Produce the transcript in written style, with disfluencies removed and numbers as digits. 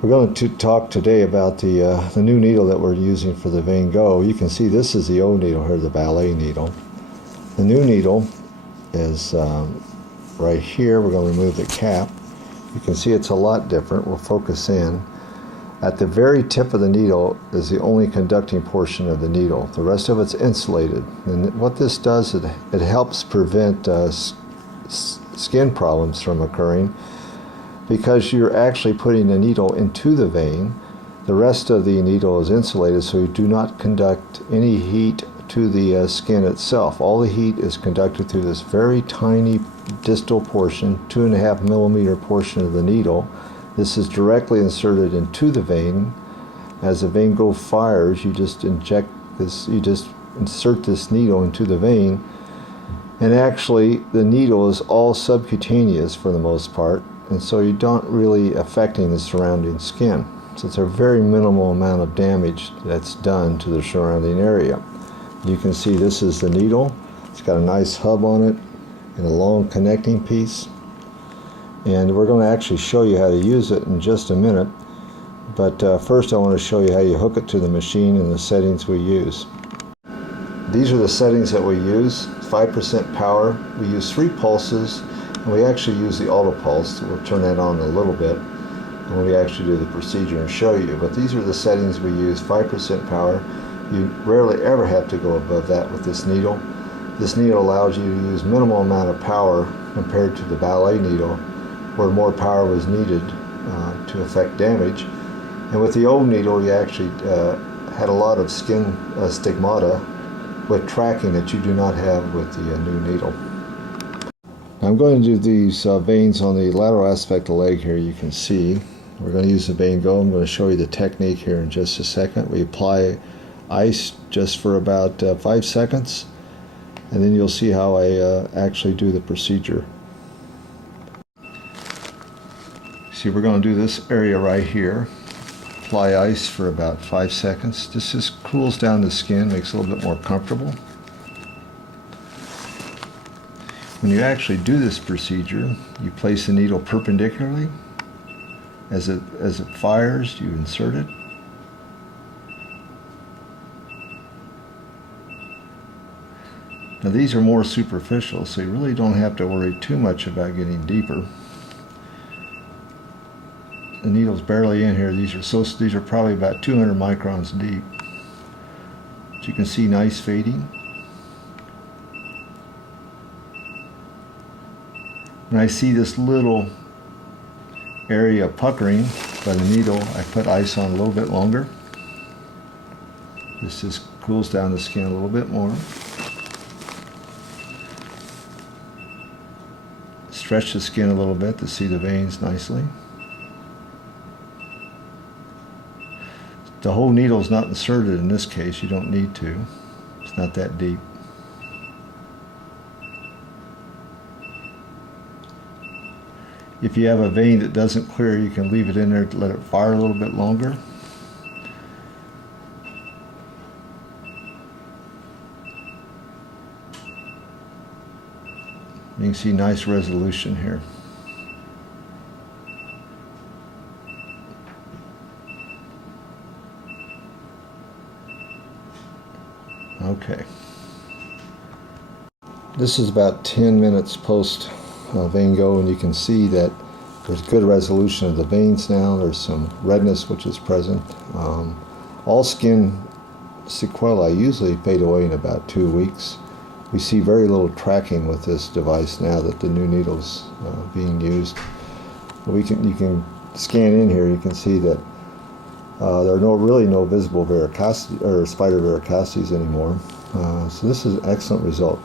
We're going to talk today about the new needle that we're using for the VeinGogh. You can see this is the old needle here, the ballet needle. The new needle is right here. We're going to remove the cap. You can see it's a lot different. We'll focus in. At the very tip of the needle is the only conducting portion of the needle. The rest of it's insulated. And what this does, it helps prevent skin problems from occurring, because you're actually putting the needle into the vein. The rest of the needle is insulated, so you do not conduct any heat to the skin itself. All the heat is conducted through this very tiny distal portion, 2.5 millimeter portion of the needle. This is directly inserted into the vein. As the VeinGogh fires, you just inject this, you just insert this needle into the vein, and actually the needle is all subcutaneous for the most part, and so you don't really affecting the surrounding skin. So it's a very minimal amount of damage that's done to the surrounding area. You can see this is the needle. It's got a nice hub on it and a long connecting piece. And we're going to actually show you how to use it in just a minute. But first I want to show you how you hook it to the machine and the settings we use. These are the settings that we use. 5% power. We use 3 pulses. And we actually use the auto pulse. We'll turn that on in a little bit when we actually do the procedure and show you. But these are the settings we use. 5% power. You rarely ever have to go above that with this needle. This needle allows you to use minimal amount of power compared to the ballet needle, where more power was needed to affect damage. And with the old needle, you actually had a lot of skin stigmata with tracking that you do not have with the new needle. I'm going to do these veins on the lateral aspect of the leg here. You can see we're going to use the VeinGogh. I'm going to show you the technique here in just a second. We apply ice just for about 5 seconds, and then you'll see how I actually do the procedure. See, we're going to do this area right here. Apply ice for about 5 seconds. This just cools down the skin, makes it a little bit more comfortable. When you actually do this procedure, you place the needle perpendicularly. As it fires, you insert it. Now these are more superficial, so you really don't have to worry too much about getting deeper. The needle's barely in here. These are probably about 200 microns deep. But you can see nice fading. When I see this little area puckering by the needle, I put ice on a little bit longer. This just cools down the skin a little bit more. Stretch the skin a little bit to see the veins nicely. The whole needle is not inserted in this case. You don't need to. It's not that deep. If you have a vein that doesn't clear, you can leave it in there to let it fire a little bit longer. You can see nice resolution here. Okay. This is about 10 minutes post VeinGogh, and you can see that there's good resolution of the veins now. There's some redness which is present. All skin sequelae usually fade away in about 2 weeks. We see very little tracking with this device now that the new needle's being used. You can scan in here. You can see that there are really no visible varicosities or spider varicosities anymore. So this is an excellent result.